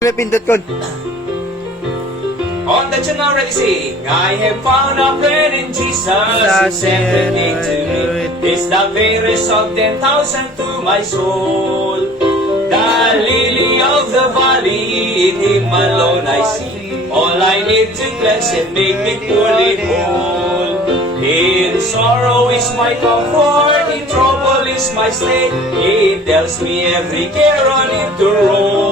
Pindot ko. On that you already sing, I have found a friend in Jesus, who's everything to me. It's the fairest of 10,000 to my soul. The lily of the valley, in Him alone I see. All I need to cleanse and make me fully whole. In sorrow is my comfort, in trouble is my stay. He tells me every care on Him to roll.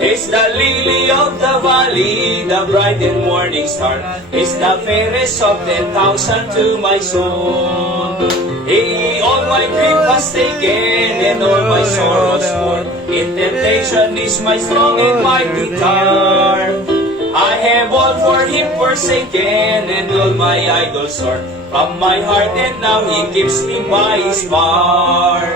It's the lily of the valley, the bright and morning star. It's the fairest of 10,000 to my soul. Hey, all my grief was taken and all my sorrows borne. In temptation is my strong and mighty tower. I have all for Him forsaken and all my idols are from my heart, and now He keeps me by His power.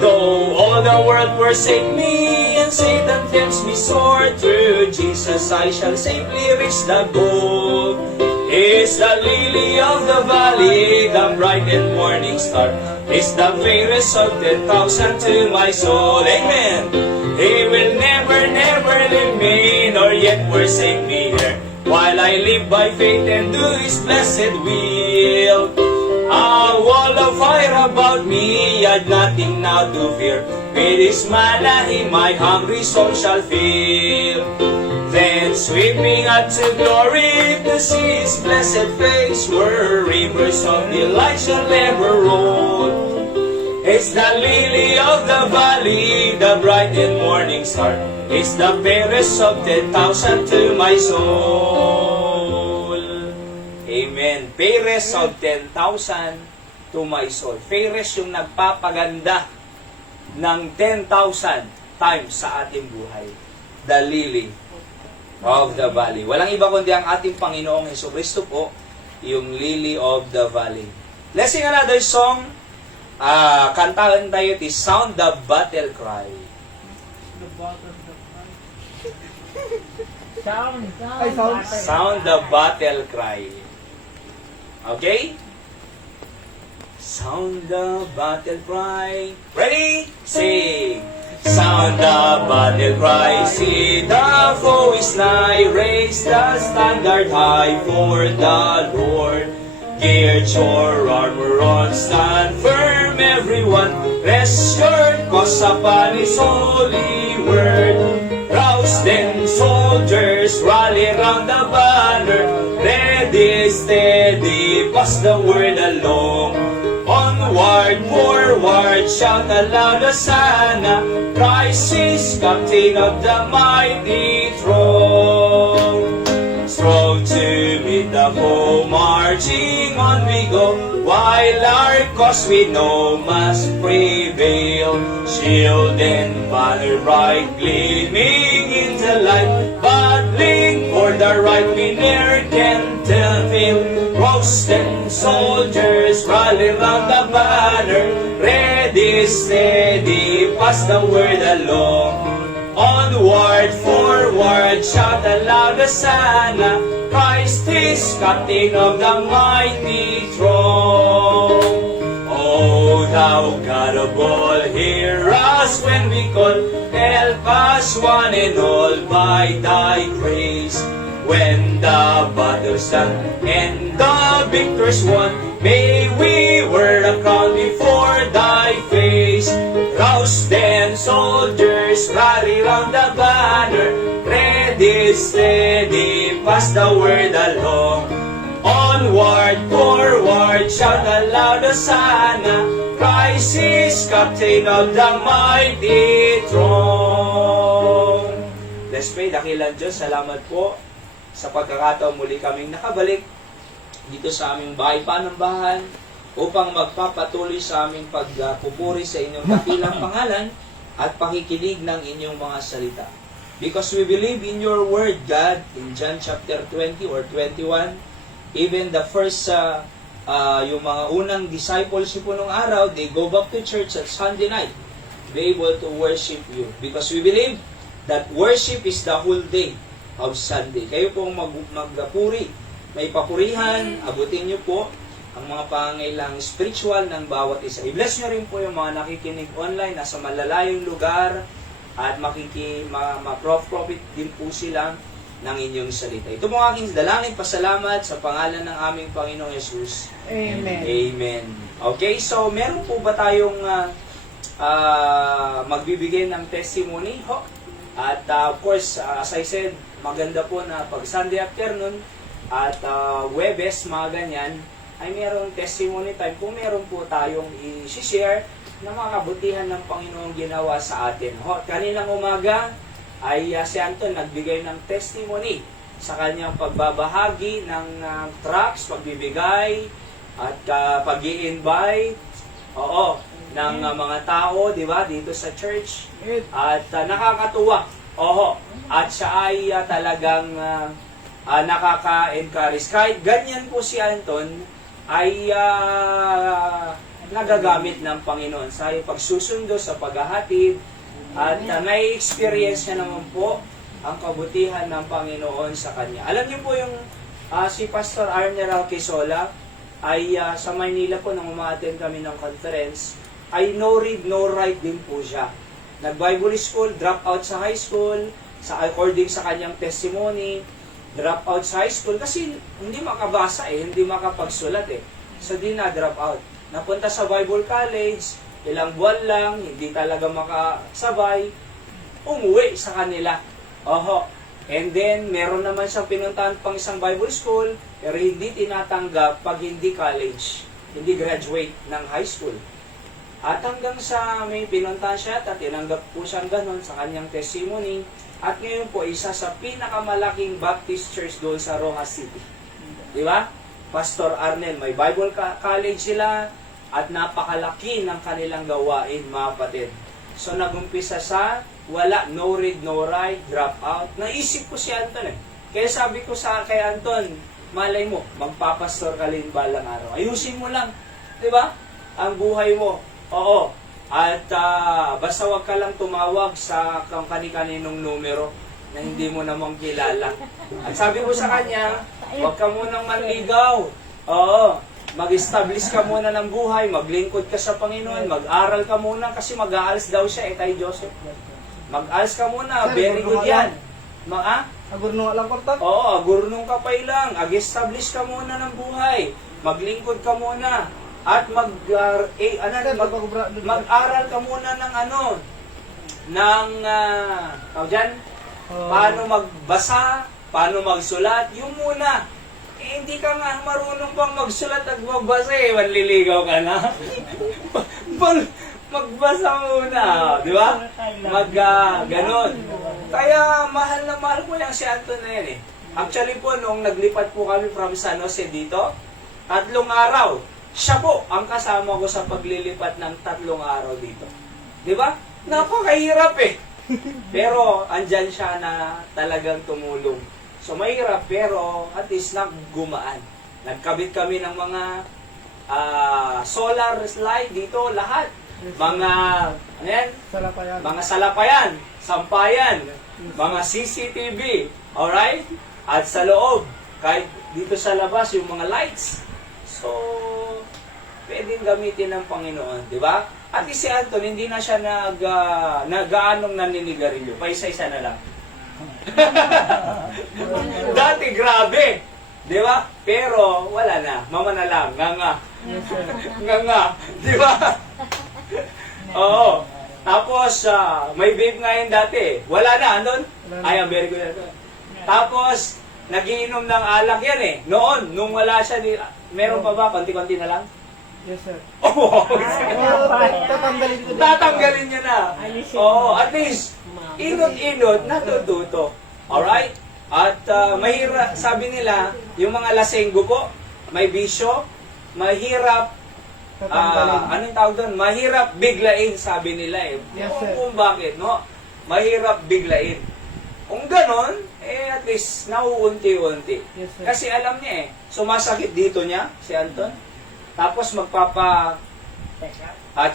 Though all the world forsake me and Satan tempts me sore, through Jesus I shall safely reach the goal. He's the lily of the valley, the bright and morning star. He's the fairest of 10,000 to my soul. Amen. He will never, never leave me, nor yet forsake me here, while I live by faith and do His blessed will. A wall of fire about me, I'd nothing now to fear. With His manna, my hungry soul shall fill. Then sweeping up to glory to see His blessed face, where rivers of delight shall ever roll. It's the lily of the valley, the bright and morning star. It's the fairest of 10,000 to my soul. Amen. Fairest of 10,000 to my soul. Fairest yung nagpapaganda ng 10,000 times sa ating buhay. The lily of the valley. Walang iba kundi ang ating Panginoong Hesukristo po, yung lily of the valley. Let's sing another song. Kantahan tayo, is Sound the Battle Cry. Sound the battle cry. Okay? Sound the battle cry. Ready? Sing. Sound the battle cry. See the foe is nigh. Raise the standard high for the Lord. Gear your armor on. Stand firm, everyone. Rest your cause upon His holy word. Rouse them, soldiers, rally round the banner. Ready, steady, pass the word along. Onward, forward, shout aloud, Hosanna. Christ is captain of the mighty throne. Strong to meet the foe, marching on we go, while our cause we know must prevail. Shield and banner bright, gleaming in the light, battling for the right we ne'er can tell fail. Roast and soldiers, rally round the banner, ready, steady, pass the word along. Onward, forward, shout aloud, Hosanna. Christ is captain of the mighty throne. O thou God of all, hear us when we call. Help us one and all by Thy grace. When the battle's done and the victor's won, may we wear a crown before Thy face. Rouse then, soldiers, rally round the banner. Ready, steady, pass the word along. Onward, forward, shout aloud, Hosanna. Christ is captain of the mighty throne. Let's pray. Dakilang Diyos, salamat po sa pagkakataon muli kaming nakabalik dito sa aming bahay panambahan upang magpapatuloy sa aming pagpupuri sa inyong dakilang pangalan at pakikinig ng inyong mga salita. Because we believe in your word, God, in John chapter 20 or 21, even the first, yung mga unang disciples po nung araw, they go back to church at Sunday night, be able to worship you. Because we believe that worship is the whole day of Sunday. Kayo pong magpuri, may papurihan, abutin nyo po ang mga pangailang spiritual ng bawat isa. I-bless nyo rin po yung mga nakikinig online, nasa malalayong lugar, at ma-profit din po sila ng inyong salita. Ito mga aking dalangin, pasalamat sa pangalan ng aming Panginoong Yesus. Amen. Amen. Okay, so meron po ba tayong magbibigay ng testimony? Ho? At of course, as I said, maganda po na pag Sunday afternoon at Webes, mga ganyan, ay mayroong testimony time. Kung meron po tayong i-share na mga kabutihan ng Panginoong ginawa sa atin. Kaninang umaga ay si Anton nagbigay ng testimony sa kanyang pagbabahagi ng tracts, pagbibigay at pag-i-invite ng mga tao, di ba, dito sa church. At nakakatuwa. At siya ay talagang nakaka-encourage. Kahit ganyan po si Anton, ay nagagamit ng Panginoon sa pagsusundo, sa paghahatid, at may experience niya naman po ang kabutihan ng Panginoon sa kanya. Alam niyo po yung si Pastor Arnel Alquisola ay sa Maynila po nung umaattend kami ng conference, ay no read, no write din po siya. Nag-Bible school, drop out sa high school, according sa kanyang testimony, drop out sa high school kasi hindi makabasa hindi makapagsulat So di na drop out. Napunta sa Bible college, ilang buwan lang, hindi talaga makasabay, umuwi sa kanila. And then meron naman siyang pinuntahan pang isang Bible school, pero hindi tinatanggap pag hindi college, hindi graduate ng high school. At hanggang sa may pinuntahan siya at tinanggap po siyang ganun sa kanyang testimony. At ngayon po, isa sa pinakamalaking Baptist Church doon sa Rojas City. Di ba? Pastor Arnel, may Bible college sila at napakalaki ng kanilang gawain, mga kapatid. So, nagumpisa sa wala, no read, no write, drop out. Naisip ko si Anton Kaya sabi ko kay Anton, malay mo, magpapastor ka rin balang araw. Ayusin mo lang, di ba? Ang buhay mo. At basta wag ka lang tumawag sa kani-kaninong numero na hindi mo namang kilala. At sabi ko sa kanya, wag ka munang manligaw. Mag-establish ka muna ng buhay, maglingkod ka sa Panginoon, mag-aral ka muna kasi mag-aalis daw siya kay Joseph. Mag-alis ka muna, very good yan. Agurno lang kortan? Agurnong kapay lang. Ag-establish ka muna ng buhay. Maglingkod ka muna. At mag-aral ka muna ng paano magbasa, paano magsulat, yung muna. Hindi ka nga marunong pang magsulat at magbasa manliligaw ka na. Magbasa muna, di ba? Ganon. Kaya mahal na mahal ko yung si Anton na yan Actually po, nung naglipat po kami from San Jose dito, 3 araw, siya po ang kasama ko sa paglilipat ng 3 araw dito. Di ba? Napakahirap Pero andyan siya na talagang tumulong. So mahirap pero at least gumaan. Nagkabit kami ng mga solar slide dito, lahat. Mga, Salapayan. Mga salapayan, sampayan, mga CCTV, alright? At sa loob, kahit dito sa labas, yung mga lights. So, pwedeng gamitin ng Panginoon, di ba? At si Anton, hindi na siya nag-aanong naninigarilyo. Paisa-isa na lang. Dati, grabe. Di ba? Pero, wala na. Mama na lang. Nga. Di ba? Tapos, may vape nga yun dati. Wala na, Anton? Ay, very good. Tapos, nagiinom ng alak yan Noon, nung wala siya, meron pa ba? Konti-konti na lang? Yes, sir. Tatanggalin niya na. At least, inot-inot, natututo. Alright? At mahirap, sabi nila, yung mga lasenggo po, may bisyo, mahirap, anong tawag doon? Mahirap biglain, sabi nila Yes, sir. Kung bakit, no? Mahirap biglain. Kung ganon, at least, nauunti-unti. Yes, sir. Kasi alam niya sumasakit dito niya, si Anton. Tapos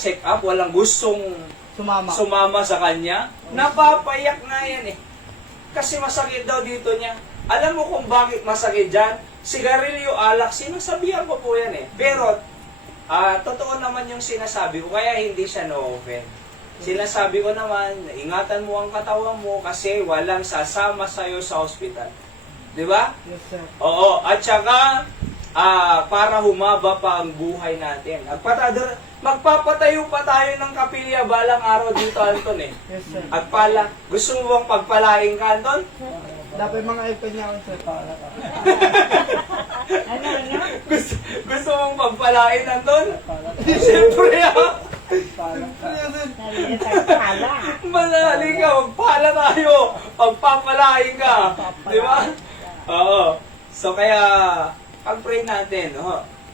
check up, walang gustong sumama sa kanya. Napapayak na yan Kasi masakit daw dito niya. Alam mo kung bakit masakit dyan? Sigarilyo, alak, sinasabihan ko po yan Pero, totoo naman yung sinasabi ko, kaya hindi siya no-offend. Sinasabi ko naman, ingatan mo ang katawan mo kasi walang sasama sa'yo sa ospital. Di ba? Yes, sir. Oo, at saka, para humaba pa ang buhay natin. Magpapatayo pa tayo ng kapilya balang araw dito, Anton eh. Yes, sir. At pala, gusto mo bang pagpalain ka, Anton? Dapat mga ipin niya ako, sir. Para ka. Gusto mong pagpalain, Anton? Para ka. Siyempre, Para ka. Manali ka, magpala tayo. Pagpapalain ka. Di ba? Oo. So, kaya, pag-pray natin,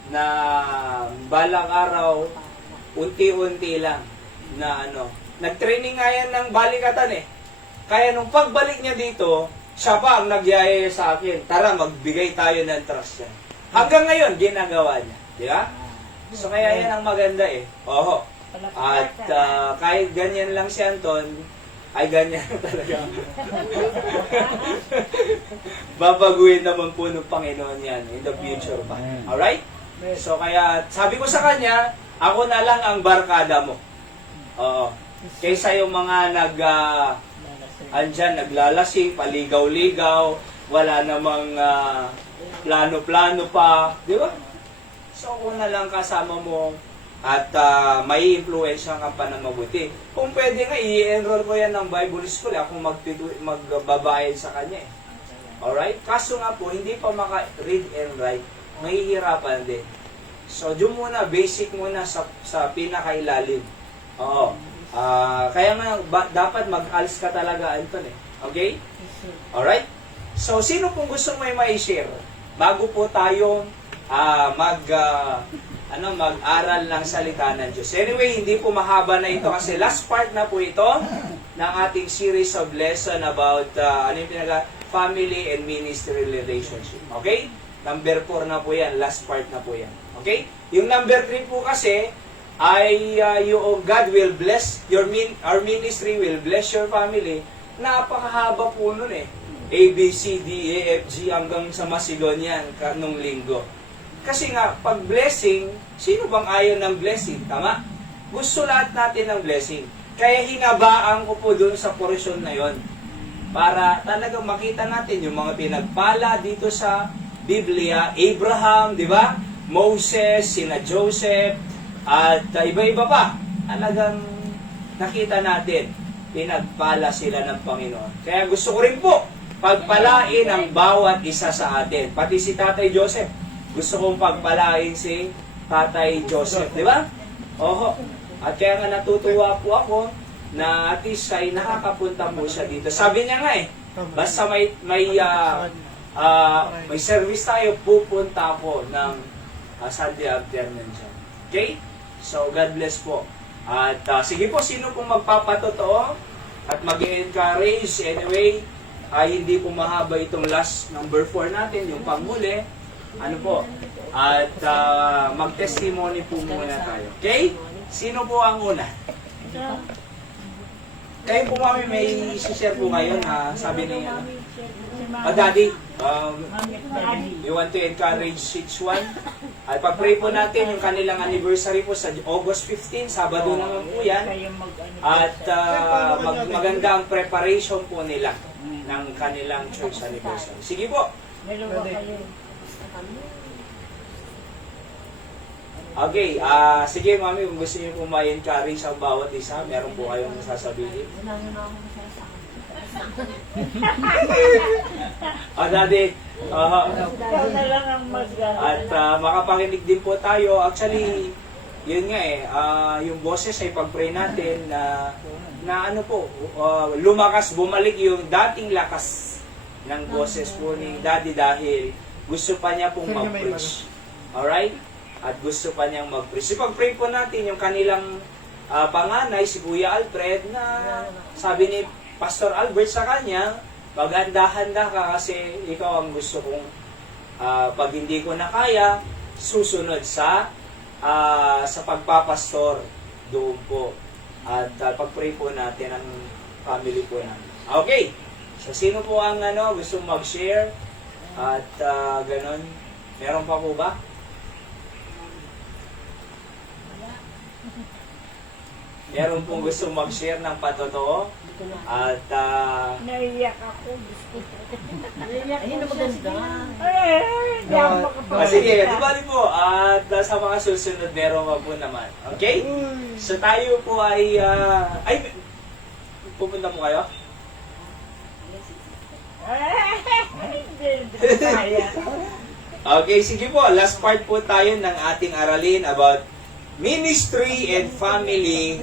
na balang araw, unti-unti lang, na nag-training nga yan ng balikatan eh. Kaya nung pagbalik niya dito, siya pa ang nagyaya sa akin. Tara, magbigay tayo ng trust yan. Hanggang ngayon, ginagawa niya. Di ba? So, kaya yan ang maganda eh. Oho. At kahit ganyan lang si Anton, ay ganyan talaga. Babaguhin naman po ng Panginoon yan in the future pa. Alright? So, kaya sabi ko sa kanya, ako na lang ang barkada mo. Oo. Kaysa yung mga andyan, naglalasing, paligaw-ligaw, wala namang plano-plano pa. Di ba? So, ako na lang kasama mo at may influensya kang pa ng mabuti. Kung pwede nga, i-enroll ko yan ng Bible School. Ako magbabayad sa kanya eh. Alright? Kaso nga po, hindi pa maka-read and write. Mahihirapan din. So, doon muna, basic muna sa pinakailalim. Oo. Kaya nga, dapat mag-ALS ka talaga, Anton eh. Okay? Alright? So, sino pong gusto mo i-share? Bago po tayo mag-aral ng salita ng Diyos. Anyway, hindi po mahaba na ito kasi last part na po ito ng ating series of lesson about family and ministry relationship. Okay? Number 4 na po yan. Last part na po yan. Okay? Yung number 3 po kasi ay God will bless our ministry will bless your family. Napakahaba po nun eh. A, B, C, D, E, F, G hanggang sa Macedonian nung linggo. Kasi nga, pag blessing, sino bang ayaw ng blessing? Tama? Gusto lahat natin ng blessing. Kaya hinabaan ko po dun sa portion na yon para talagang makita natin yung mga pinagpala dito sa Biblia. Abraham, di ba? Moses, sina Joseph, at iba-iba pa. Talagang nakita natin, pinagpala sila ng Panginoon. Kaya gusto ko rin po, pagpalain ang bawat isa sa atin. Pati si Tatay Joseph. Gusto kong pagpalain si Tatay Joseph, di ba? Oho. At kaya nga natutuwa po ako na at least ay nakakapunta po siya dito. Sabi niya nga eh, basta may service tayo, pupunta ako ng Sunday afternoon dyan. Okay? So, God bless po. At sige po, sino pong magpapatotoo at mag-encourage anyway, ay hindi po mahaba itong last number 4 natin, yung panghuli. Ano po? At mag-testimony po muna tayo. Okay? Sino po ang una? Kayo po mami, may share po ngayon ha, sabi ni Daddy, you want to encourage each one? At pag-pray po natin yung kanilang anniversary po sa August 15, Sabado naman po yan. At maganda ang preparation po nila ng kanilang church anniversary. Sige po. Okay, sige mami, kung gusto niyo po ma-encourage ang bawat isa, meron po kayong sasabihin. Daddy, at makapakinig din po tayo. Actually, yun nga eh, yung boses ay pag-pray natin na ano po, lumakas, bumalik yung dating lakas ng boses po ni Daddy dahil gusto pa niya pong mag-preach. Alright? At gusto pa niyang mag-preach. Pag-pray po natin yung kanilang panganay, si Kuya Alfred, na sabi ni Pastor Albert sa kanya, maghanda-handa ka kasi ikaw ang gusto kong pag hindi ko na kaya, susunod sa pagpapastor doon po. At pag-pray po natin ang family po natin. Okay. So, sino po ang gusto mag-share? At ganon. Meron pa po ba? Meron pong gusto mag-share ng patotoo. At Naiyak ako. Naiyak Ayun na maganda. Hindi ako makapagsalita. sige, di bali po. At sa mga susunod, meron pa po naman. Okay? So tayo po ay... pupunta mo kayo? Hindi kaya. Okay, sige po. Last part po tayo ng ating aralin about ministry and family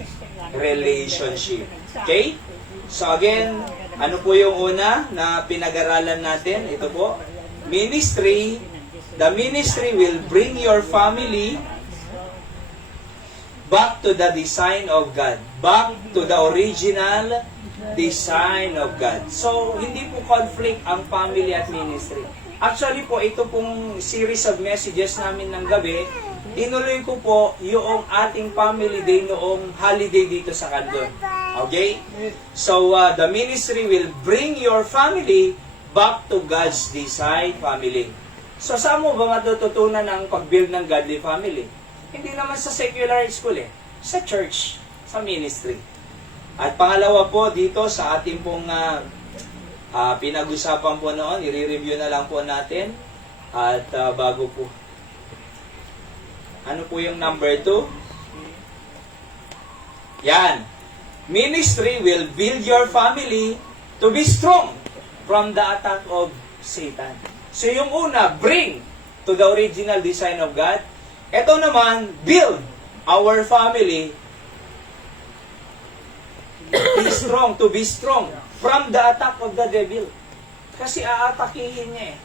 relationship. Okay? So again, ano po yung una na pinag-aralan natin? Ito po. Ministry. The ministry will bring your family back to the design of God. Back to the original design of God. So, hindi po conflict ang family at ministry. Actually po, ito pong series of messages namin ng gabi, inuloy ko po yung ating family day noong holiday dito sa Candon. Okay? So, the ministry will bring your family back to God's design family. So, saan mo ba matututunan ang pag-build ng godly family? Hindi naman sa secular school sa church, sa ministry. At pangalawa po dito sa ating pong pinag-usapan po noon, i-review na lang po natin. At bago po. Ano po yung number 2? Yan. Ministry will build your family to be strong from the attack of Satan. So yung una, bring to the original design of God. Ito naman, build our family to be strong from the attack of the devil. Kasi aatakihin niya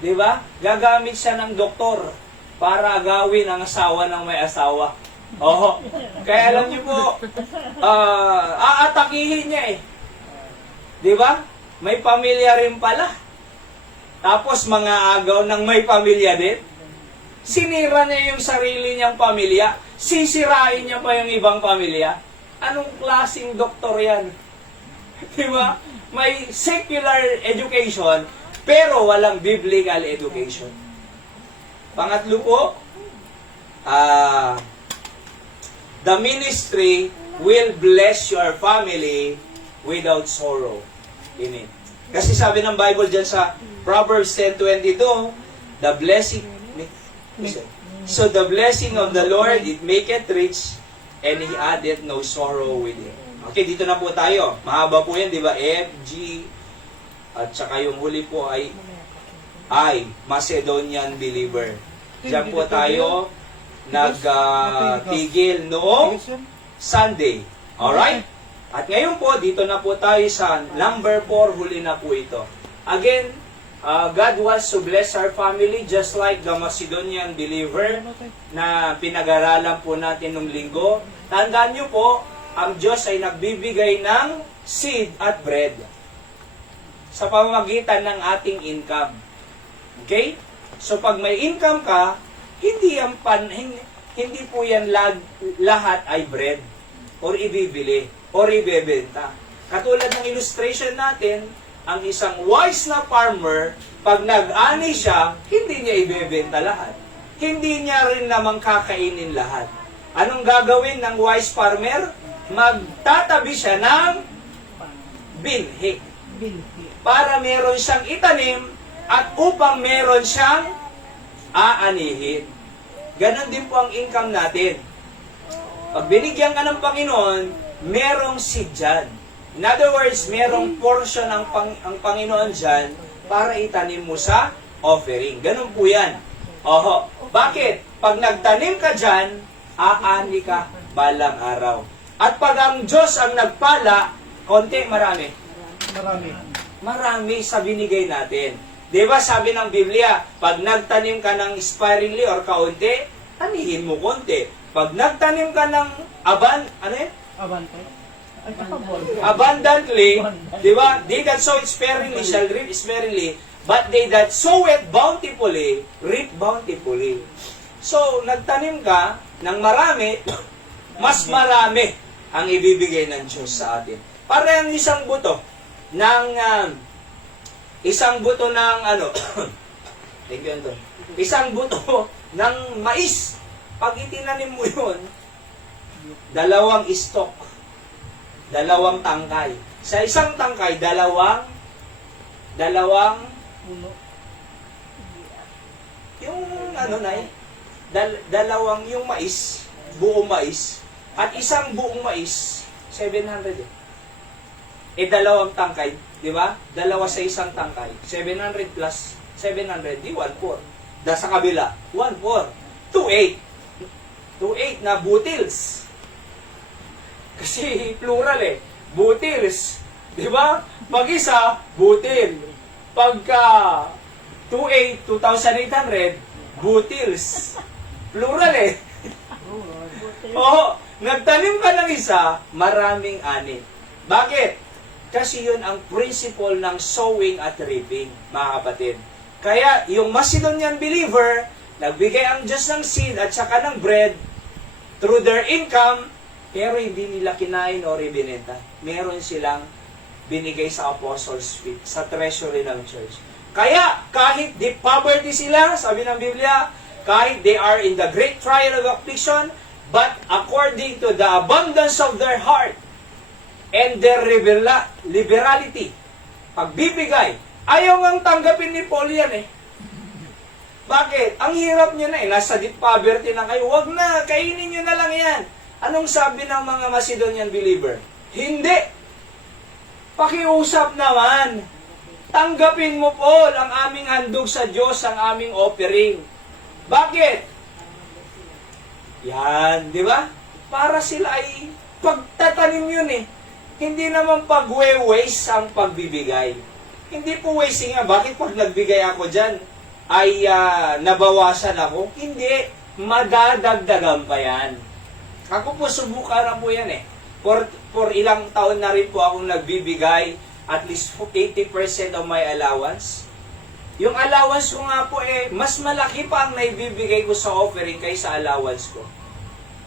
Di ba? Gagamit siya ng doktor para agawin ang asawa ng may asawa. Oo. Kaya alam niyo po, aatakihin niya Di ba? May pamilya rin pala. Tapos mga agaw ng may pamilya din. Sinira niya yung sarili niyang pamilya. Sisirain niya pa yung ibang pamilya. Anong klaseng doktor yan? Diba? May secular education, pero walang biblical education. Pangatlo po, the ministry will bless your family without sorrow in it. Kasi sabi ng Bible dyan sa Proverbs 10:22, the blessing, so the blessing of the Lord, it maketh rich, and He addeth no sorrow with it. Okay, dito na po tayo. Mahaba po yan, di ba? F, G, at saka yung huli po ay I, Macedonian believer. Diyan po tayo nagtigil noong Sunday. Alright? At ngayon po, dito na po tayo sa number 4, huli na po ito. Again, God wants to bless our family just like the Macedonian believer na pinag-aralan po natin nung linggo. Tandaan nyo po, ang Diyos ay nagbibigay ng seed at bread sa pamamagitan ng ating income. Okay? So pag may income ka, hindi po yan lahat ay bread or ibibili or ibebenta. Katulad ng illustration natin, ang isang wise na farmer, pag nag-ani siya, hindi niya ibebenta lahat. Hindi niya rin namang kakainin lahat. Anong gagawin ng wise farmer? Magtatabi siya ng binhi. Para meron siyang itanim at upang meron siyang aanihin. Ganon din po ang income natin. Pag binigyan ka ng Panginoon, merong seed dyan. In other words, merong portion ang Panginoon dyan para itanim mo sa offering. Ganon po yan. Oho. Bakit? Pag nagtanim ka dyan, aani ka balang araw. At pag ang Diyos ang nagpala, konti, marami. Marami sa binigay natin. Di ba sabi ng Biblia, pag nagtanim ka ng sparingly or kaunti, tanihin mo konti. Pag nagtanim ka ng abundantly, di ba? They that sow it sparingly shall reap sparingly, but they that sow it bountifully, reap bountifully. So, nagtanim ka ng marami, mas marami ang ibibigay ng Diyos sa atin. Para yung isang buto ng thank you, Anton. Isang buto ng mais. Pag itinanim mo yun, Dalawang stalk. Dalawang tangkay. Sa isang tangkay, dalawang Puno. yung ano na dalawang yung mais, buong mais, at isang buong mais, 700 eh. Dalawang tangkay, di ba? Dalawa sa isang tangkay. 700 plus 700, di 1/4. Sa kabila, 1/4. 2/8. 2/8 na butils. Kasi plural eh. Butils. Di ba? Pag isa, butil. Pagka 2/8, 2,800, butils. Plural eh. Oo. Nagtanim ka ng isa, maraming ani. Bakit? Kasi yun ang principle ng sowing at reaping, mga kapatid. Kaya, yung Macedonian believer, nagbigay ang Diyos ng seed at saka ng bread through their income, pero hindi nila kinain o ibinenta. Meron silang binigay sa apostles' feet, sa treasury ng church. Kaya, kahit deep poverty sila, sabi ng Biblia, kahit they are in the great trial of affliction, but according to the abundance of their heart and their liberality, pagbibigay, ayaw ngang tanggapin ni Paul yan eh. Bakit? Ang hirap nyo na eh. Nasa deep poverty na kayo. Huwag na. Kainin nyo na lang yan. Anong sabi ng mga Macedonian believer? Hindi. Pakiusap naman. Tanggapin mo, Paul, ang aming handog sa Diyos, ang aming offering. Bakit? Yan, di ba? Para sila ay pagtatanim yun eh. Hindi naman pag-waste ang pagbibigay. Hindi po wasting nga. Bakit pag nagbigay ako dyan, ay nabawasan ako? Hindi. Madadagdagan pa yan. Ako po, subukan na po yan eh. For ilang taon na rin po akong nagbibigay at least 80% of my allowance. Yung allowance ko nga po eh, mas malaki pa ang naibibigay ko sa offering kaysa allowance ko.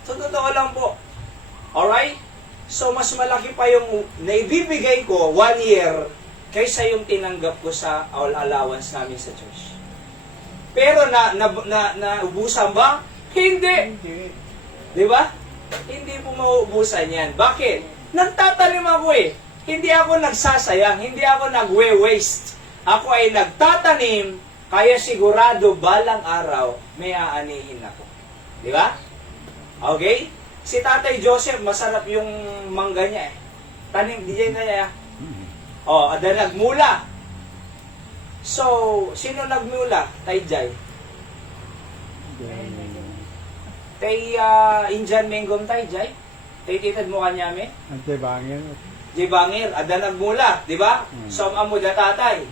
So, totoo lang po. Alright? So, mas malaki pa yung naibibigay ko 1 year kaysa yung tinanggap ko sa allowance namin sa church. Pero naubusan ba? Hindi. Hindi. Di ba? Hindi po mauubusan yan. Bakit? Nagtatanim ako eh. Hindi ako nagsasayang. Hindi ako nagwe-waste. Ako ay nagtatanim, kaya sigurado balang araw may aanihin ako. Di ba? Okay? Si Tatay Joseph, masarap yung mangga niya eh. Tanim, di dyan kaya. Ada nagmula. So, sino nagmula? Tay Jai. Tay Indian Mengom Tay Jai. Tay titad mo kanyami. Ante bangin. Jai Bangir, ada nagmula, di ba? So, amuda tatay.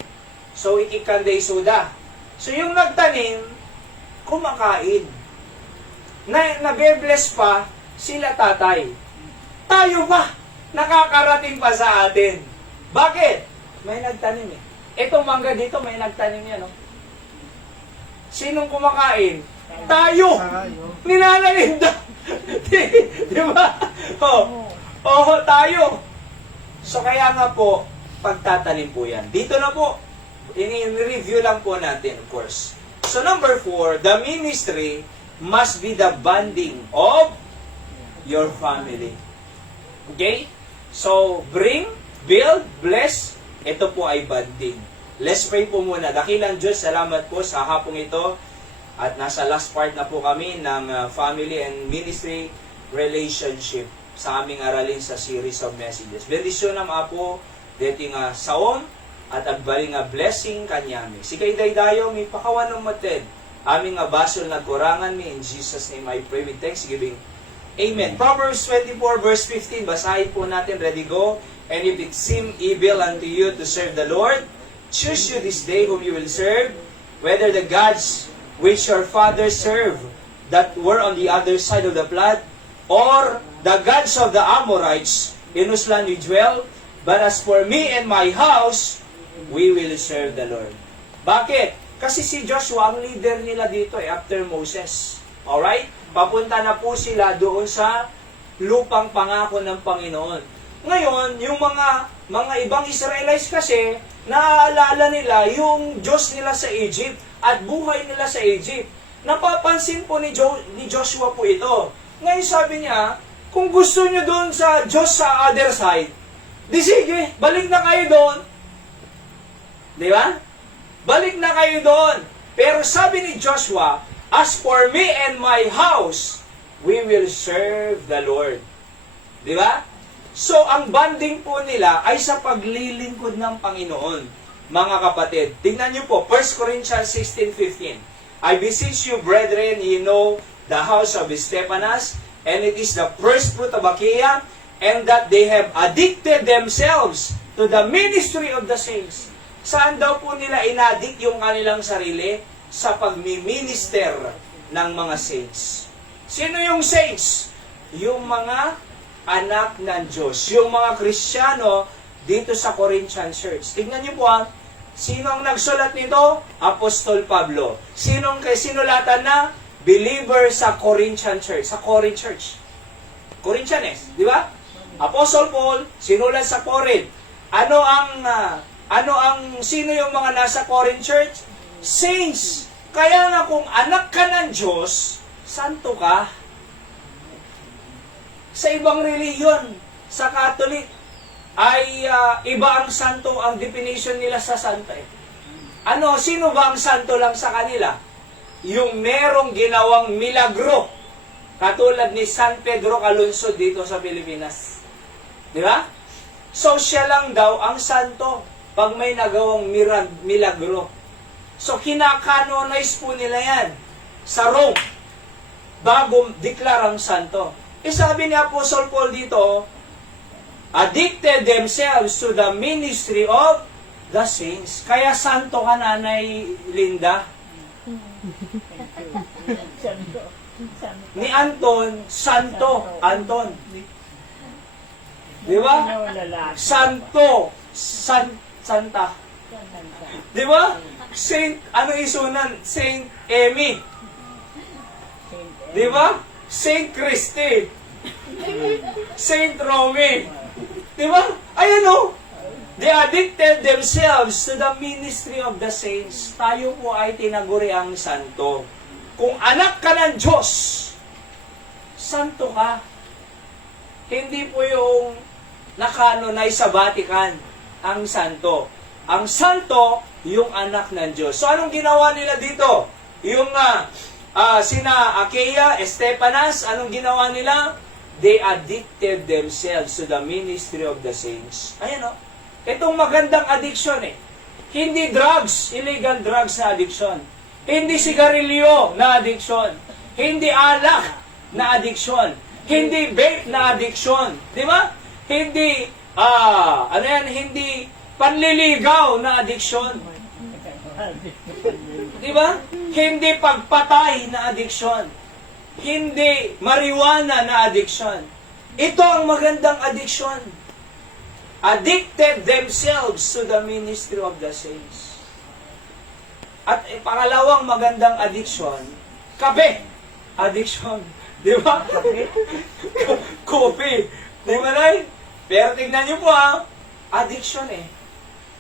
So, ikikanday suda. So, yung nagtanim, kumakain. Nabe-bless pa sila tatay. Tayo ba? Nakakarating pa sa atin. Bakit? May nagtanim eh. Itong mangga dito, may nagtanim yan, no? Sinong kumakain? Tayo! Tayo. Ninanalinda! Di ba? Tayo! So, kaya nga po, pagtatanim po yan. Dito na po, in-review lang po natin, of course. So, number 4, the ministry must be the bonding of your family. Okay? So, bring, build, bless, ito po ay bonding. Let's pray po muna. Dakilang Diyos, salamat po sa hapong ito. At nasa last part na po kami ng family and ministry relationship sa aming aralin sa series of messages. Bendisyon ng Apo, deti nga saom, at agbaling nga blessing kanyami. Sikay daydayo, may pakawan ng mated. Aming nga basol na kurangan mi. In Jesus' name I pray with thanksgiving. Amen. Proverbs 24 verse 15, basahin po natin. Ready, go. And if it seem evil unto you to serve the Lord, choose you this day whom you will serve, whether the gods which your fathers served that were on the other side of the flood, or the gods of the Amorites in whose land we dwell. But as for me and my house, we will serve the Lord. Bakit? Kasi si Joshua, ang leader nila dito after Moses. Alright? Papunta na po sila doon sa lupang pangako ng Panginoon. Ngayon, yung mga ibang Israelites kasi, naaalala nila yung Diyos nila sa Egypt at buhay nila sa Egypt. Napapansin po ni Joshua po ito. Ngayon sabi niya, Kung gusto nyo doon sa Diyos sa other side, di sige, balik na kayo doon. Di ba? Balik na kayo doon. Pero sabi ni Joshua, as for me and my house, we will serve the Lord. Di ba? So, ang banding po nila ay sa paglilingkod ng Panginoon. Mga kapatid, tingnan niyo po, 1 Corinthians 16:15. I beseech you, brethren, ye know the house of Stephanas, and it is the first fruit of Achaia, and that they have addicted themselves to the ministry of the saints. Saan daw po nila inadik yung kanilang sarili? Sa pagmi-minister ng mga saints. Sino yung saints? Yung mga anak ng Diyos. Yung mga Kristiyano dito sa Corinthian Church. Tingnan niyo po sino ang nagsulat nito? Apostol Pablo. Sinong sinulatan na? Believer sa Corinthian Church. Sa Corinth Church. Corinthianes, di ba? Apostle Paul, sinulat sa Corinth. Sino yung mga nasa Corinth Church? Saints. Kaya nga kung anak ka ng Diyos, santo ka. Sa ibang reliyon, sa Catholic, ay iba ang santo, ang definition nila sa santo. Sino ba ang santo lang sa kanila? Yung merong ginawang milagro. Katulad ni San Pedro Calungsod dito sa Pilipinas. Di ba? So siya lang daw ang santo pag may nagawang milagro. So kinakanonize po nila yan sa Rome bago deklarang santo. Sabi ni Apostle Paul dito, addicted themselves to the ministry of the saints. Kaya santo ka, Nanay Linda. Ni Anton, santo. Anton. Di ba? Santo. Santa. Di ba? Saint, isunan? Saint Emmy. Di ba? Saint Christy. Saint Romy. Di ba? Ayan they addicted themselves to the ministry of the saints. Tayo po ay tinaguri ang santo. Kung anak ka ng Diyos, santo ka. Hindi po yung nakanonay sa Vatican ang santo. Ang santo, yung anak ng Diyos. So, anong ginawa nila dito? Yung sina Achaia, Stephanas, anong ginawa nila? They addicted themselves to the ministry of the saints. Ayan itong magandang addiction Hindi drugs, illegal drugs na addiction. Hindi sigarilyo na addiction. Hindi alak na addiction. Hindi vape na addiction. Di ba? Hindi, hindi panliligaw na addiction. Di ba? Hindi pagpatay na addiction. Hindi marijuana na addiction. Ito ang magandang addiction. Addicted themselves to the ministry of the saints. At pangalawang magandang addiction, kape. Addiction. Di ba? Kopi. Di ba, Nay? Pero tignan niyo po addiction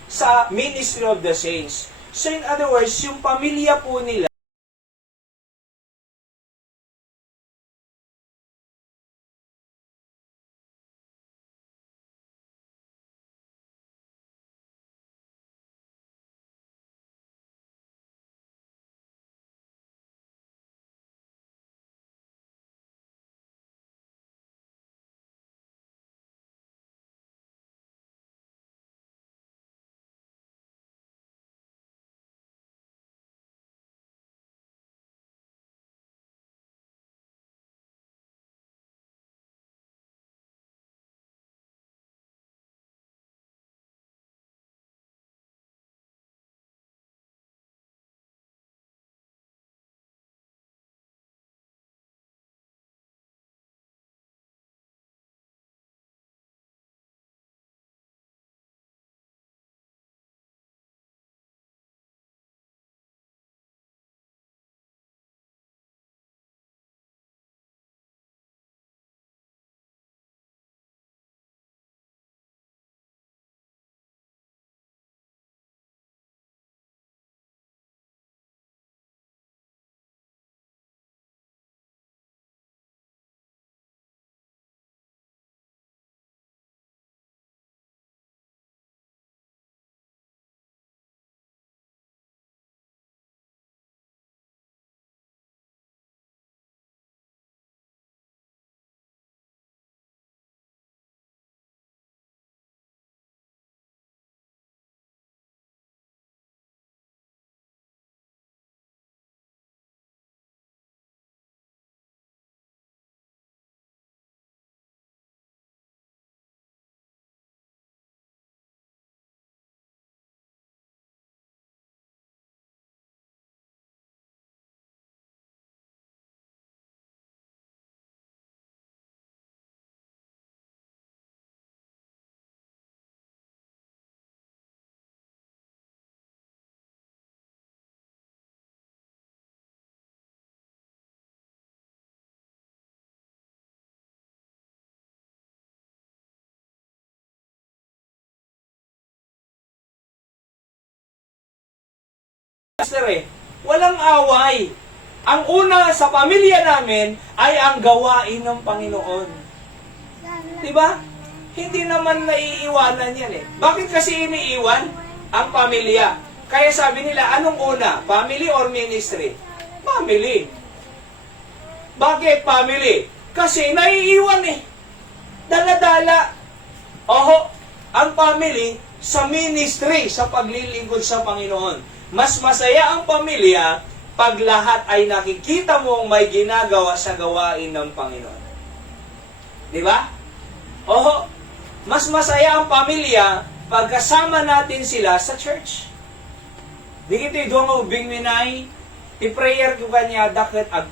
sa ministry of the saints. So in other words, yung pamilya po nila, Walang away. Ang una sa pamilya namin ay ang gawain ng Panginoon. Diba? Hindi naman naiiwanan yan eh. Bakit kasi iniiwan? Ang pamilya. Kaya sabi nila, anong una? Family or ministry? Family. Bakit family? Kasi naiiwan eh. Dala-dala. Oho, ang family sa ministry, sa paglilingkod sa Panginoon. Mas masaya ang pamilya pag lahat ay nakikita mong may ginagawa sa gawain ng Panginoon. Di ba? Oho, mas masaya ang pamilya pag kasama natin sila sa church. Di kiti doon ubing minay, i-prayer ko kanya dakat ag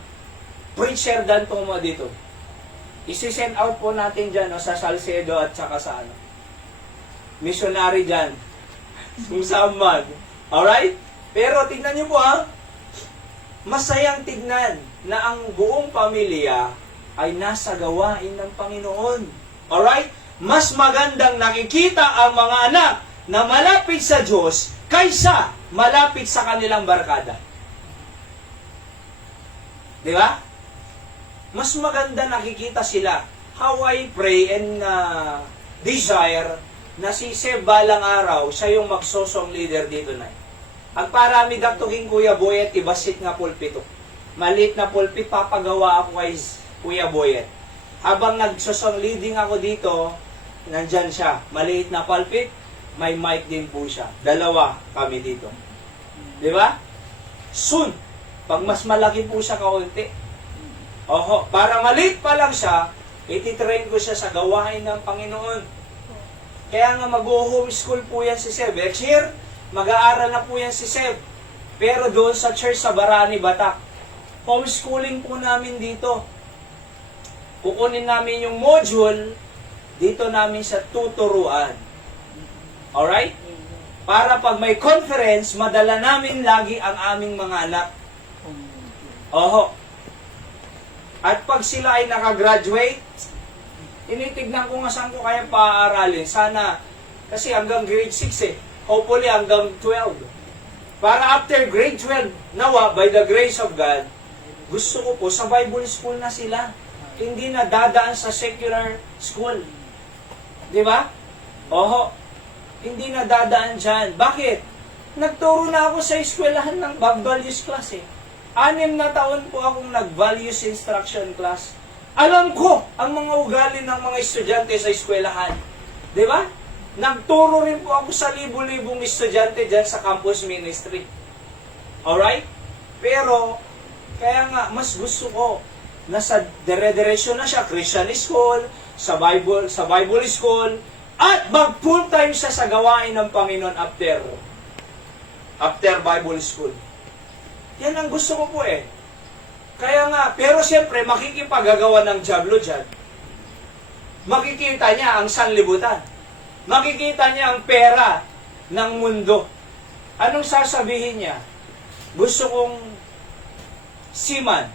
preacher dan to mo dito. Isi-send out po natin dyan no, sa Salcedo at saka sa ano. Missionary dyan. Sumsamad. Alright? Pero tignan niyo po ha, masayang tignan na ang buong pamilya ay nasa gawain ng Panginoon. Alright? Mas magandang nakikita ang mga anak na malapit sa Diyos kaysa malapit sa kanilang barkada. Di ba? Mas maganda nakikita sila. How I pray and desire na si Seb balang araw, siya yung magsosong leader dito na. Ang parami daktuking Kuya Boyet, ibasit nga pulpito. Malit na pulpit, papagawa ako kay Kuya Boyet. Habang nagsosong leading ako dito, nandyan siya. Maliit na pulpit, may mic din po siya. Dalawa kami dito. Di ba? Soon, pag mas malaki po siya kaunti. Oho, para maliit pa lang siya, ititrain ko siya sa gawain ng Panginoon. Kaya nga mag-homeschool po yan si Seb. Next year, mag-aaral na po yan si Seb. Pero doon sa church sa Barani, Batak, homeschooling po namin dito. Kukunin namin yung module dito namin sa tuturuan. Alright? Para pag may conference, madala namin lagi ang aming mga anak. Oho. At pag sila ay nakagraduate, initignan ko nga saan ko kaya paaaralin. Sana, kasi hanggang grade 6 eh. Hopefully hanggang 12. Para after grade 12, nawa, by the grace of God, gusto ko po sa Bible school na sila. Hindi na dadaan sa secular school. Di ba? Oho. Hindi na dadaan dyan. Bakit? Nagturo na ako sa eskwelahan ng values class eh. 6 na taon po akong nag-values instruction class. Alam ko ang mga ugali ng mga estudyante sa eskwelahan. Di ba? Nagturo rin po ako sa libo-libong estudyante dyan sa campus ministry. Alright? Pero, kaya nga, mas gusto ko na sa dire-diretso na siya, Christian school, sa Bible school, at mag-full time siya sa gawain ng Panginoon after Bible school. Yan ang gusto ko po eh. Kaya nga, pero siyempre, makikipagagawa ng jablo dyan. Makikita niya ang sanlibutan. Makikita niya ang pera ng mundo. Anong sasabihin niya? Gusto kong seaman.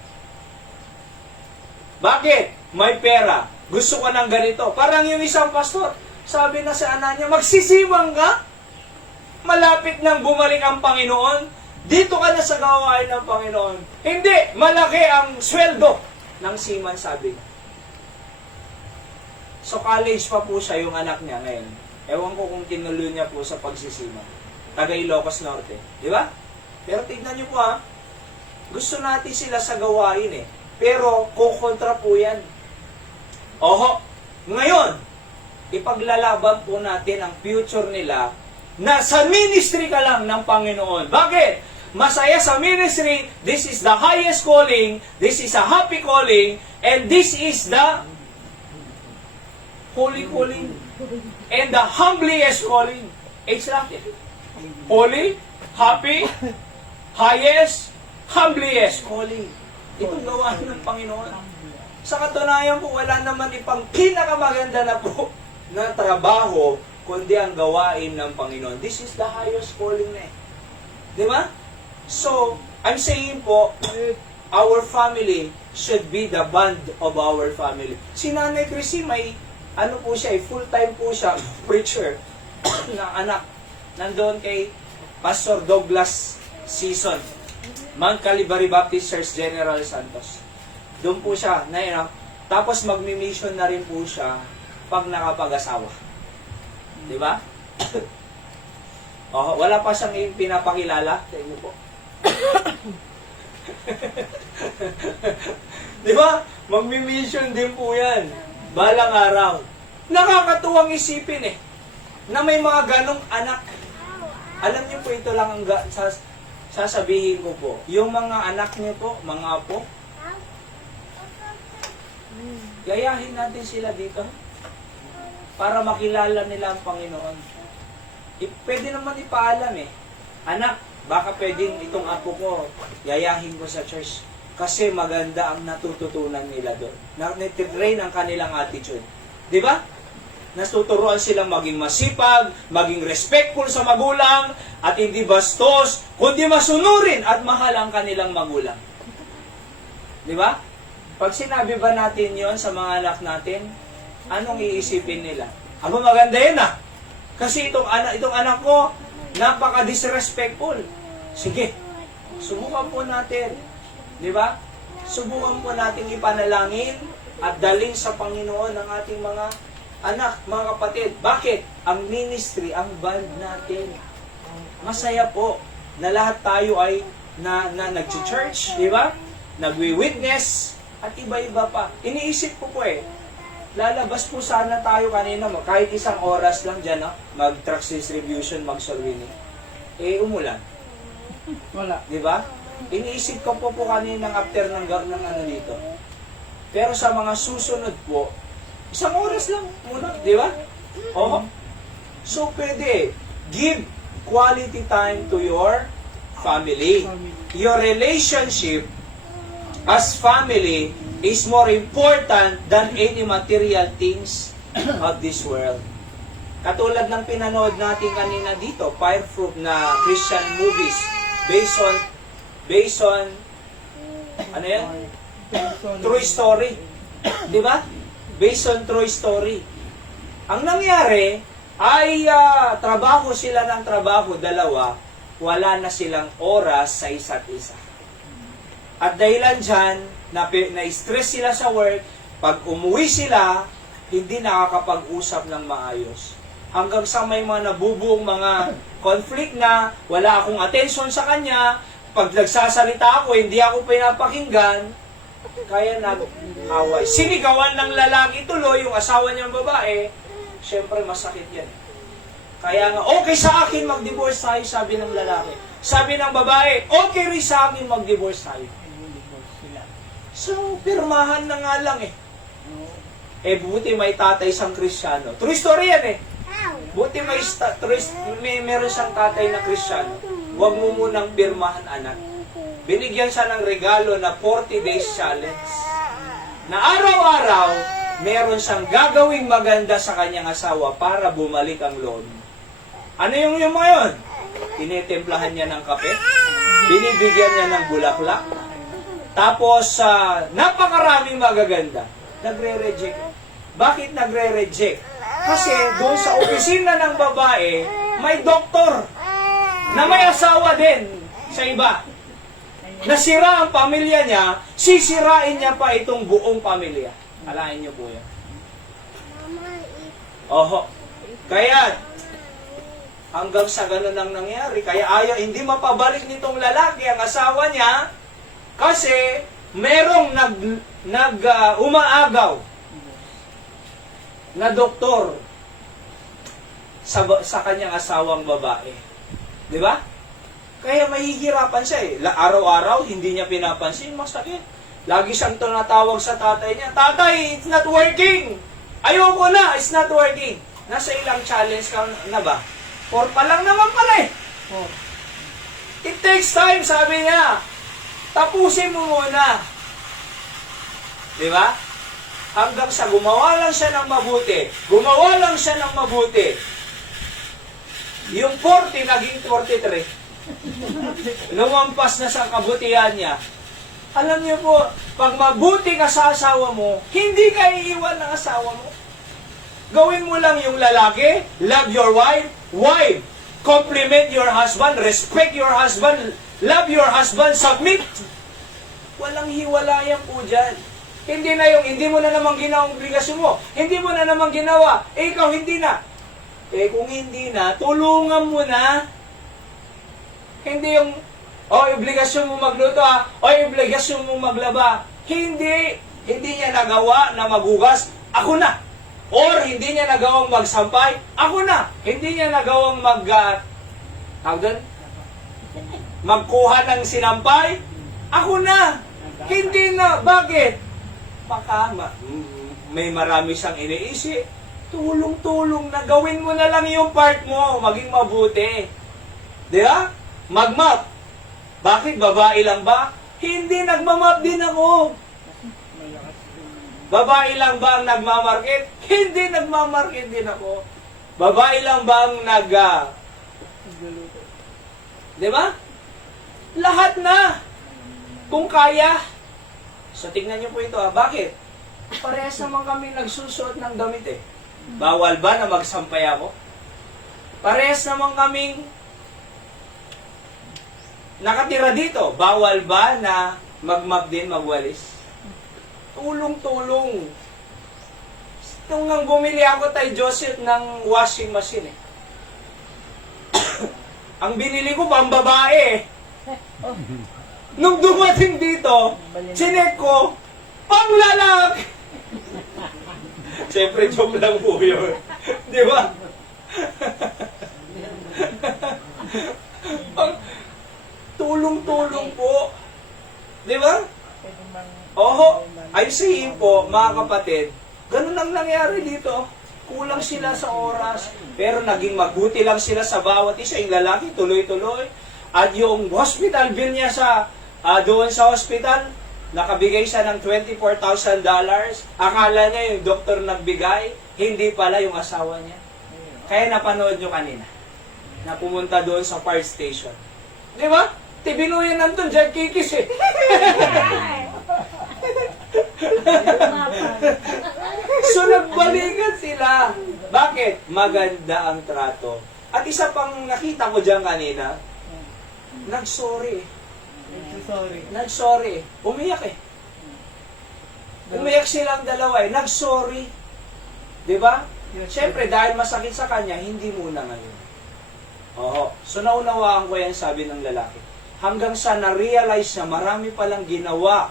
Bakit? May pera. Gusto ko ng ganito. Parang yung isang pastor, sabi na sa anak niya, magsisimang ka? Malapit nang bumalik ang Panginoon. Dito ka na sa gawain ng Panginoon. Hindi, malaki ang sweldo ng seaman, sabi niya. So college pa po siya yung anak niya ngayon. Ewan ko kung tinuloy niya po sa pagsisima. Taga Ilocos Norte. Di ba? Pero tignan niyo po ha. Gusto natin sila sa gawain eh. Pero kukontra po yan. Oho. Ngayon, ipaglalaban po natin ang future nila na sa ministry ka lang ng Panginoon. Bakit? Masaya sa ministry, this is the highest calling, this is a happy calling, and this is the holy calling, and the humblest calling. Exactly. Holy, happy, highest, humblest calling. Itong gawain ng Panginoon. Sa katunayan po, wala naman ipang pinakamaganda na po na trabaho, kundi ang gawain ng Panginoon. This is the highest calling na eh. Di ba? So, I'm saying po, our family should be the band of our family. Si Nanay Chrissy, may, ano po siya, full-time po siya, preacher, na anak. Nandoon kay Pastor Douglas season. Mount Calvary Baptist Church, General Santos. Doon po siya, tapos magmi-mission na rin po siya pag nakapag-asawa. Di ba? Oh, wala pa siyang pinapakilala sa inyo po. Di ba? Magmi-mission din po yan. Balang araw. Nakakatuwang isipin na may mga ganong anak. Alam niyo po, ito lang ang sasabihin ko po. Yung mga anak niyo po, mga apo, gayahin natin sila dito para makilala nila ang Panginoon. Pwede naman ipaalam anak, baka pwedeng itong apo ko, yayahin ko sa church. Kasi maganda ang natututunan nila doon. Natitrain ang kanilang attitude. Di ba? Natuturuan silang maging masipag, maging respectful sa magulang, at hindi bastos, kundi masunurin at mahal ang kanilang magulang. Di ba? Pag sinabi ba natin yon sa mga anak natin, anong iisipin nila? Aba, maganda yun Kasi itong anak ko, napaka-disrespectful. Sige, subukan po natin. Di ba? Subukan po natin ipanalangin at dalhin sa Panginoon ang ating mga anak, mga kapatid. Bakit? Ang ministry, ang band natin. Masaya po na lahat tayo ay na nag-church, di ba? Nagwi-witness, at iba-iba pa. Iniisip ko po lalabas po sana tayo kanina, kahit isang oras lang dyan, mag-tracks distribution, mag-solving. Umulan. Wala. Di ba? Iniisip ko po kaninang after ng ano dito. Pero sa mga susunod po, isang oras lang muna, di ba? Oo. So, pwede. Give quality time to your family. Your relationship as family is more important than any material things of this world. Katulad ng pinanood natin kanina dito, Fireproof na Christian movies based on ano yan? True story. Di ba? Based on true story. Ang nangyari ay trabaho sila ng trabaho, dalawa, wala na silang oras sa isa't isa. At dahilan dyan, na-stress sila sa work, pag umuwi sila, hindi nakakapag-usap ng maayos. Hanggang sa may mga nabubuong mga conflict na wala akong attention sa kanya, pag nagsasalita ako, hindi ako pinapakinggan, kaya nag-away. Sinigawan ng lalaki tuloy, yung asawa niyang babae, syempre masakit yan. Kaya nga, okay sa akin mag-divorce tayo, sabi ng lalaki. Sabi ng babae, okay rin sa akin mag-divorce tayo. So, pirmahan na nga lang buti may tatay siyang Kristiyano. True story yan Buti meron siyang tatay na Kristiyano. Huwag mo munang pirmahan, anak. Binigyan siya ng regalo na 40 days challenge. Na araw-araw, meron siyang gagawing maganda sa kanyang asawa para bumalik ang loob. Ano yung mga yun? Tinetemplahan niya ng kape, binibigyan niya ng bulaklak, tapos napakaraming magaganda. Nagre-reject. Bakit nagre-reject? Kasi doon sa opisina ng babae, may doktor na may asawa din sa iba. Nasira ang pamilya niya, sisirain niya pa itong buong pamilya. Alain niyo po yan. Oho. Kaya, hanggang sa ganun ang nangyari. Kaya hindi mapabalik nitong lalaki ang asawa niya kasi merong umaagaw na doktor sa kanyang asawang babae. Di ba? Kaya mahihirapan siya Araw-araw, hindi niya pinapansin, masakit. Lagi siyang tinatawag sa tatay niya, "Tatay, it's not working! Ayoko na, it's not working!" Nasa ilang challenge ka na ba? 4 pa lang naman pala 4. It takes time, sabi niya. Tapusin mo muna. Di ba? Hanggang sa gumawa lang siya ng mabuti. Gumawa lang siya ng mabuti. Yung 40 naging 43. Lumampas na sa kabutihan niya. Alam niyo po, pag mabuti ka sa asawa mo, hindi ka iiwan ng asawa mo. Gawin mo lang yung lalaki, love your wife, compliment your husband, respect your husband, love your husband, submit. Walang hiwalayan po dyan. Hindi na yung, hindi mo na naman ginawa ang obligasyon mo. Hindi mo na naman ginawa. Eh, ikaw hindi na. Eh, kung hindi na, tulungan mo na. Hindi yung, obligasyon mo magluto obligasyon mo maglaba. Hindi. Hindi niya nagawa na maghugas. Ako na. Or hindi niya nagawang magsampay. Ako na. Hindi niya nagawang magkuha ng sinampay. Ako na. Hindi na. Bakit? Baka may marami siyang iniisip. Tulong-tulong na gawin mo na lang yung part mo. Maging mabuti. Di ba? Magmap. Bakit? Babae lang ba? Hindi, nagmamap din ako. Babae lang ba ang nagmamarket? Hindi, nagmamarket din ako. Babae lang ba ang di ba? Lahat na. Kung kaya. So, tingnan niyo po ito Bakit? Parehas naman kami nagsusuot ng damit Bawal ba na magsampay ako? Parehas naman kaming nakatira dito. Bawal ba na magmap din, magwalis? Tulong-tulong. Nung nang bumili ako tay Joseph ng washing machine ang binili ko pang babae Nung dumating dito, sinek ko, pang lalaki! Siyempre, joke lang po yun. Di ba? Tulong-tulong po. Di ba? Oho, ay sabihin po, mga kapatid, ganun ang nangyari dito. Kulang sila sa oras, pero naging mabuti lang sila sa bawat isa. Yung lalaki, tuloy-tuloy. At yung hospital bill niya doon sa hospital, nakabigay siya ng $24,000. Akala niya yung doktor nagbigay, hindi pala yung asawa niya. Kaya napanood nyo kanina, na pumunta doon sa fire station. Di ba? Tibinuyan nandun, dyan kikis eh. So nagbalikan sila. Bakit? Maganda ang trato. At isa pang nakita ko dyan kanina, nag-sorry. Nag-sorry. Umiyak eh. Umiyak silang dalawa eh. Nag-sorry. Diba? Siyempre, dahil masakit sa kanya, hindi muna ngayon. Oho. So, naunawaan ko yan, sabi ng lalaki. Hanggang sa na-realize na marami palang ginawa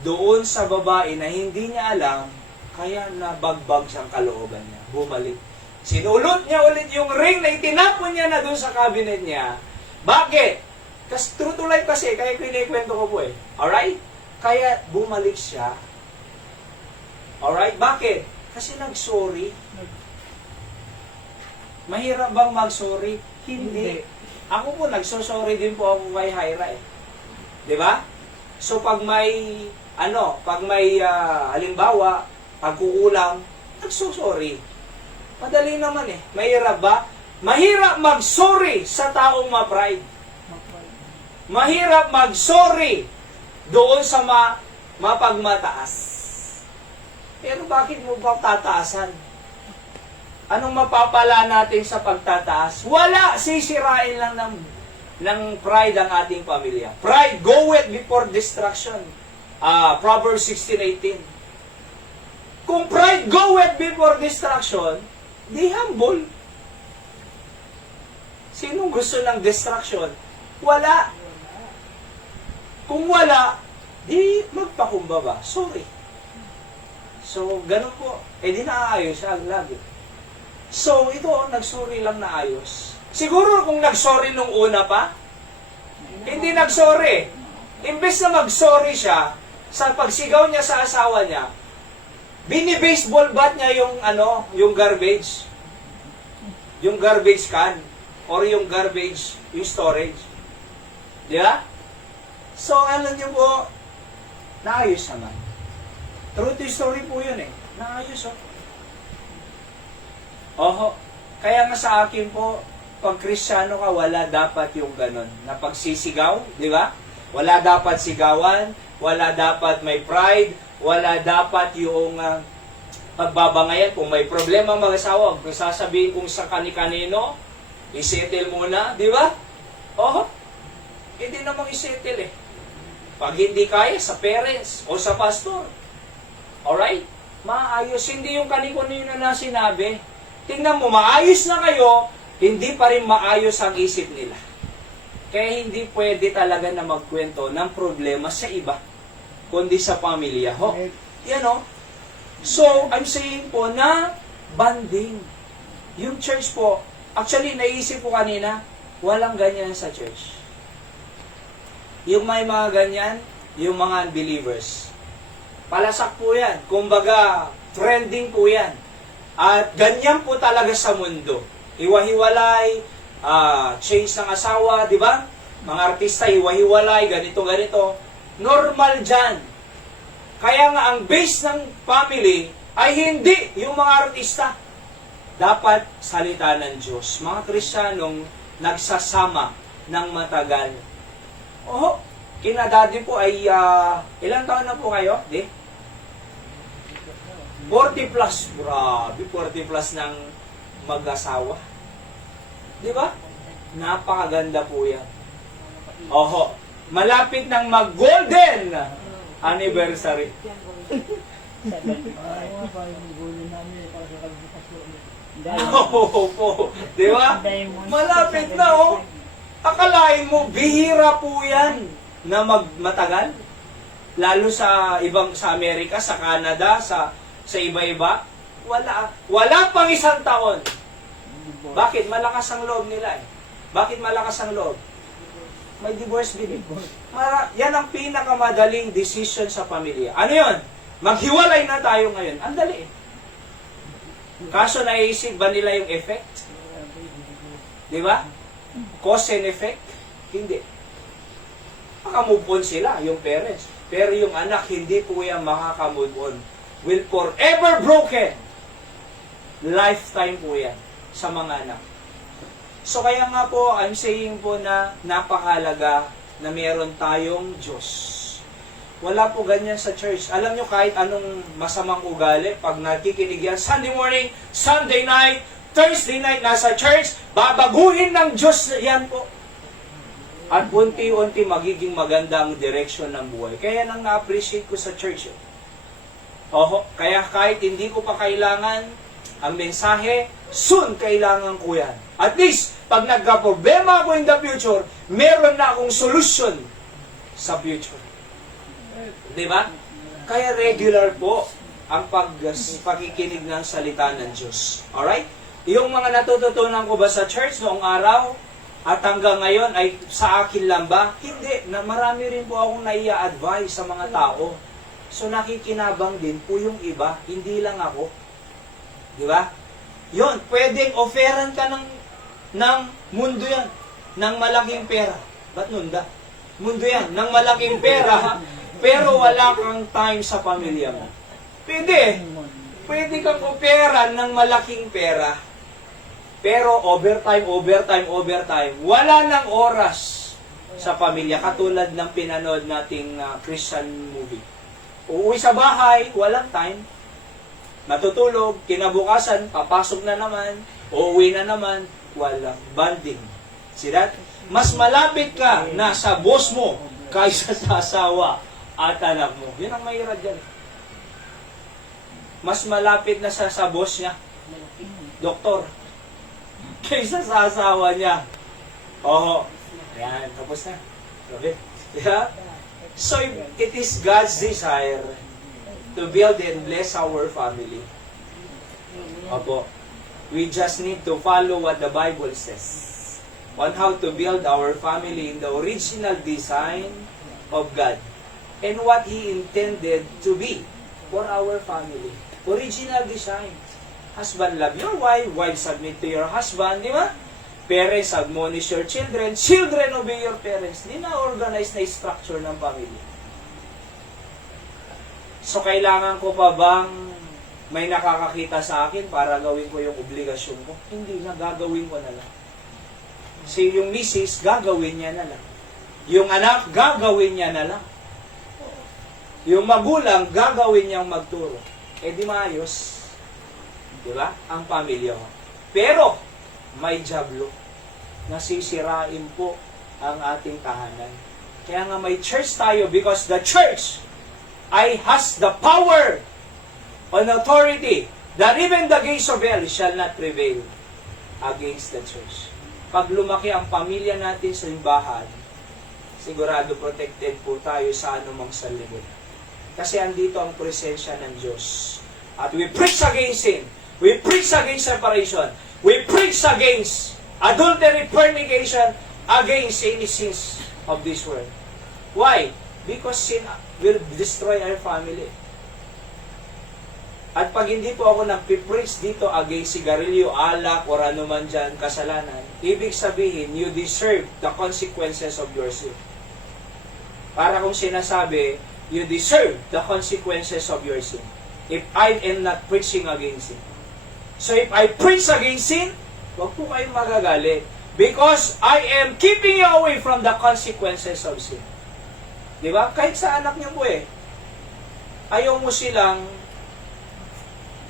doon sa babae na hindi niya alam, kaya nabagbag siyang kalooban niya. Bumalik. Sinulot niya ulit yung ring na itinapon niya na doon sa cabinet niya. Bakit? Kasi true to life kasi, kaya kinikwento ko po eh. Alright? Kaya bumalik siya. Alright? Bakit? Kasi nag-sorry. Mahirap bang mag-sorry? Hindi. Ako po, nagsosorry din po ako kay Hyra eh. Di ba? So pag may, halimbawa, pagkukulang, nagsosorry. Madali naman eh. Mahirap ba? Mahirap mag-sorry sa taong ma-pride. Mahirap mag-sorry doon sa mapagmataas. Pero bakit mo ba tataasan? Anong mapapala natin sa pagtataas? Wala! Sisirain lang ng pride ang ating pamilya. Pride goeth before destruction. Proverbs 16:18. Kung pride goeth before destruction, di humble. Sinong gusto ng destruction? Wala. Kung wala, di magpakumbaba. Sorry. So, ganun po. Di naayos siya lagi. So, ito, nag-sorry lang na ayos. Siguro kung nag-sorry nung una pa, hindi nag-sorry. Imbes na mag-sorry siya, sa pagsigaw niya sa asawa niya, bini-baseball bat niya yung garbage. Yung garbage can. Or yung garbage, yung storage. Di ba? So, alam niyo po, naayos naman. True to story po yun eh. Naayos Oho. Kaya nga sa akin po, pag Kristiyano ka, wala dapat yung ganon. Na pagsisigaw, di ba? Wala dapat sigawan, wala dapat may pride, wala dapat yung pagbabangayan. Kung may problema mag-asawa, kung sasabihin kung sa kani-kanino, isettle muna, di ba? Oo. Hindi namang isettle eh. Pag hindi kaya, sa parents o sa pastor. Alright? Maayos. Hindi yung kanino-nino na sinabi. Tingnan mo, maayos na kayo, hindi pa rin maayos ang isip nila. Kaya hindi pwede talaga na magkwento ng problema sa iba, kundi sa pamilya. Ho? Yan o. So, I'm saying po na banding. Yung church po, actually, naisip ko kanina, walang ganyan sa church. Yung may mga ganyan, yung mga unbelievers. Palasak po yan. Kumbaga, trending po yan. At ganyan po talaga sa mundo. Hiwa-hiwalay, change ng asawa, di ba? Mga artista, hiwa-hiwalay, ganito-ganito. Normal dyan. Kaya nga, ang base ng family ay hindi yung mga artista. Dapat salita ng Diyos. Mga Kristiyanong nagsasama ng matagal. Oo, kinadadi po ay, ilang taon na po kayo? Di? 40 plus. Grabe, 40 plus ng mag-asawa. Di ba? Napakaganda po yan. Oho, malapit ng mag-golden anniversary. Oo po. Di ba? Malapit na oh. Akalain mo, bihira po yan na matagal. Lalo sa ibang, sa Amerika, sa Canada, sa iba-iba. Wala pang isang taon. Bakit? Malakas ang loob nila eh. Bakit malakas ang loob? May divorce bill. Yan ang pinakamadaling decision sa pamilya. Ano yun? Maghiwalay na tayo ngayon. Ang dali eh. Kaso naisip ba nila yung effect? Di ba? Cause and effect? Hindi. Makamove on sila, yung parents. Pero yung anak, hindi po yan makakamove on. Will forever broken. Lifetime po yan sa mga anak. So kaya nga po, I'm saying po na napakalaga na meron tayong Diyos. Wala po ganyan sa church. Alam nyo, kahit anong masamang ugali, pag nakikinig yan, Sunday morning, Sunday night, Thursday night, nasa church, babaguhin ng Diyos yan po. At unti-unti magiging maganda ang direction ng buhay. Kaya nang na-appreciate ko sa church. Oho, kaya kahit hindi ko pa kailangan ang mensahe, soon kailangan ko yan. At least, pag nagka-problema ako in the future, meron na akong solution sa future. Di ba? Kaya regular po ang pakikinig ng salita ng Diyos. Alright? Yung mga natututunan ko ba sa church noong araw at hanggang ngayon ay sa akin lang ba? Hindi. Marami rin po akong nai-advise sa mga tao. So nakikinabang din po yung iba, hindi lang ako. Di ba? Yun, pwedeng offeran ka ng mundo yan. Ng malaking pera. Ba't nunda? Mundo yan. Ng malaking pera, pero wala kang time sa pamilya mo. Pwede. Pwede kang operan ng malaking pera. Pero overtime, wala nang oras sa pamilya. Katulad ng pinanood nating Christian movie. Uuwi sa bahay, walang time. Matutulog, kinabukasan, papasok na naman, uuwi na naman, walang banding. See that? Mas malapit ka na sa boss mo kaysa sa asawa at anak mo. Yun ang mahirap dyan. Mas malapit na sa boss niya, doktor, kaysa sa asawa niya. Oo. Yan, tapos na. Grabe. Yeah? So, it is God's desire to build and bless our family. Opo. We just need to follow what the Bible says on how to build our family in the original design of God and what He intended to be for our family. Original design. Husband, love your wife. Wife, submit to your husband. Di ba? Parents, admonish your children. Children, obey your parents. Di na organize na structure ng pamilya. So, kailangan ko pa bang may nakakakita sa akin para gawin ko yung obligasyon ko? Hindi na, gagawin ko na lang. Si yung misis, gagawin niya na lang. Yung anak, gagawin niya na lang. Yung magulang, gagawin niyang magturo. Eh di maayos. Di ba? Ang pamilya ko. Pero, may jablo. nasisirain po ang ating tahanan. Kaya nga may church tayo because the church has the power and authority that even the gates of hell shall not prevail against the church. Pag lumaki ang pamilya natin sa simbahan, sigurado protected po tayo sa anumang salibot. Kasi andito ang presensya ng Diyos. At we preach against sin. We preach against separation. We preach against adultery, fornication, against any sins of this world. Why? Because sin will destroy our family. At pag hindi po ako nagpipreach dito against sigarilyo, alak, or ano man dyan, kasalanan, ibig sabihin, you deserve the consequences of your sin. Para kung sinasabi, you deserve the consequences of your sin. If I am not preaching against sin. So if I preach against sin, huwag po kayong magagalit. Because I am keeping you away from the consequences of sin. Di ba? Kahit sa anak niyo po ayaw mo silang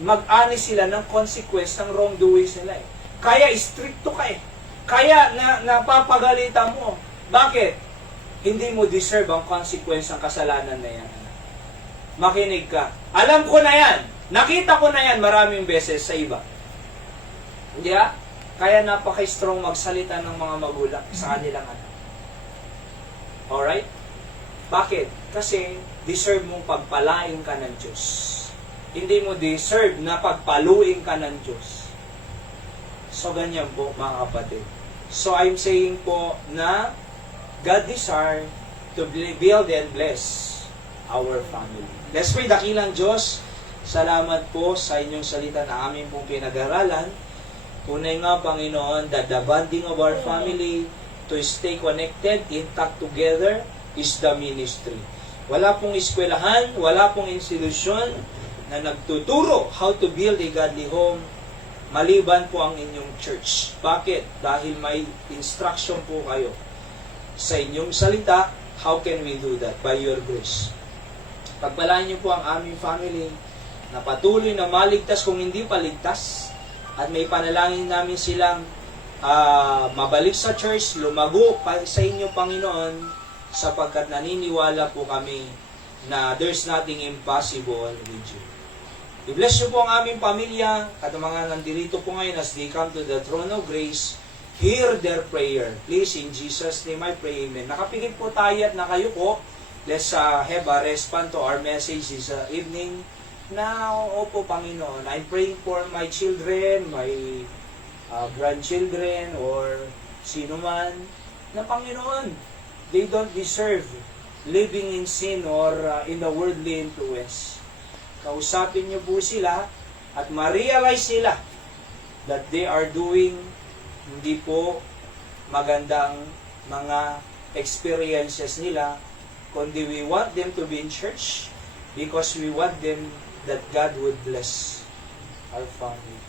mag-ani sila ng consequence ng wrongdoings nila Kaya stricto ka Kaya napapagalitan mo. Bakit? Hindi mo deserve ang consequence ng kasalanan na yan. Makinig ka. Alam ko na yan. Nakita ko na yan maraming beses sa iba. Hindi ha? Kaya napaka-strong magsalita ng mga magulang sa kanilang anak. Alright? Bakit? Kasi deserve mong pagpalain ka ng Diyos. Hindi mo deserve na pagpaluin ka ng Diyos. So, ganyan po, mga kapatid. So, I'm saying po na God desire to build and bless our family. Let's pray. Dakilang Diyos, salamat po sa inyong salita na amin pong pinag-aralan. Tunay nga, Panginoon, that the bonding of our family to stay connected, intact together, is the ministry. Wala pong eskwelahan, wala pong institusyon na nagtuturo how to build a godly home maliban po ang inyong church. Bakit? Dahil may instruction po kayo sa inyong salita. How can we do that? By your grace. Pagpalain niyo po ang aming family na patuloy na maligtas kung hindi paligtas, at may panalangin namin silang mabalik sa church, lumago sa inyo, Panginoon, sapagkat naniniwala po kami na there's nothing impossible with you. I-bless niyo po ang aming pamilya at ang mga nandito po ngayon as they come to the throne of grace. Hear their prayer. Please, in Jesus' name I pray, amen. Nakapigit po tayo at nakayuko. Let's have a response to our message this evening. Now, opo, Panginoon, I'm praying for my children, my grandchildren, or sino man, na Panginoon, they don't deserve living in sin or in the worldly influence. Kausapin niyo po sila at ma-realize nila that they are doing hindi po magandang mga experiences nila, kundi we want them to be in church because we want them that God would bless our family.